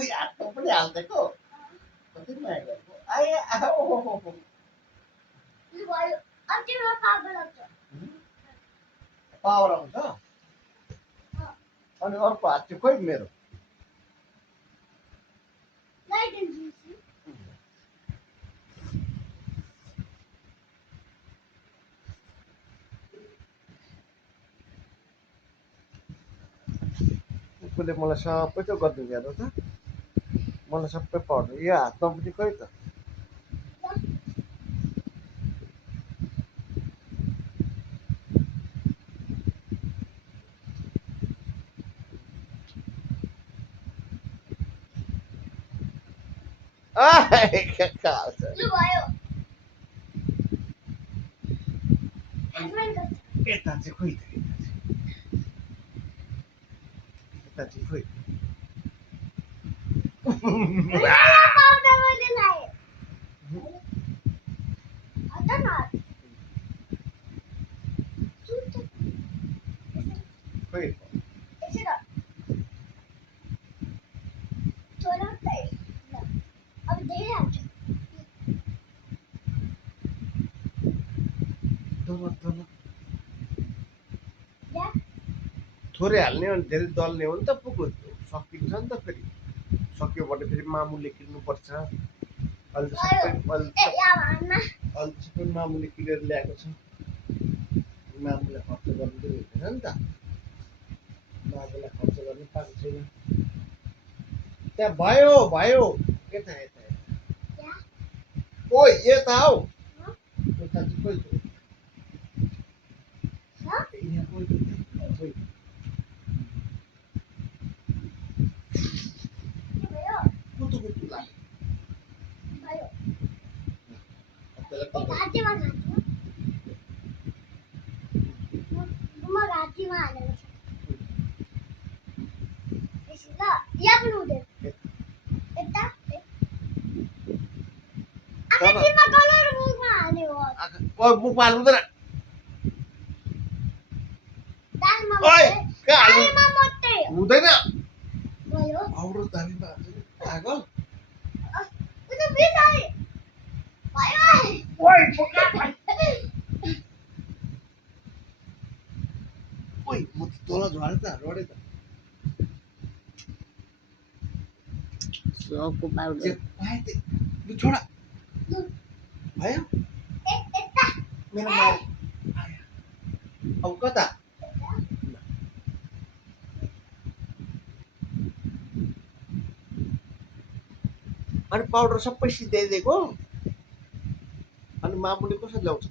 उही हातमा पनि हालिदिएको कति माया गरेको आए ओहो पावर आउँछ अनि अर्को हात चाहिँ खोइ मेरो उसले मलाई सबै त गरिदिन्छ हेर्नु त मलाई सबै पाउनु यो हातमा पनि खोइ त यता चाहिँ खोइ त यता चाहिँ खोइ खोइ थोरै हाल्ने अनि धेरै दल्ने हो नि त पुग्यो सकिन्छ नि त फेरि सक्यो भने फेरि मामुले किन्नुपर्छ अहिले त सबै मामुले किनेर ल्याएको छ मामुलाई खर्च गर्नु पनि हुँदैन नि त मामुलाई खर्च गर्नु पाएको छैन त्यहाँ भयो भयो यता यता ओइ यता हौ यता चाहिँ खोइ यहाँ खोइ खोइ कुतु कुतु लाग्यो मुखमा हाल्नु हुँदैन ओइ कहाँ हाल्नु हुँदैन औरो दालीमा हाल्छ नि पागल ओइ ओइ म त तल झरे त रडे त सबको पाउडर पाए त लु छोडा भयो मेरो माया अब कता अनि पाउडर सबै सिधाइदिएको अनि मामुले कसरी ल्याउँछ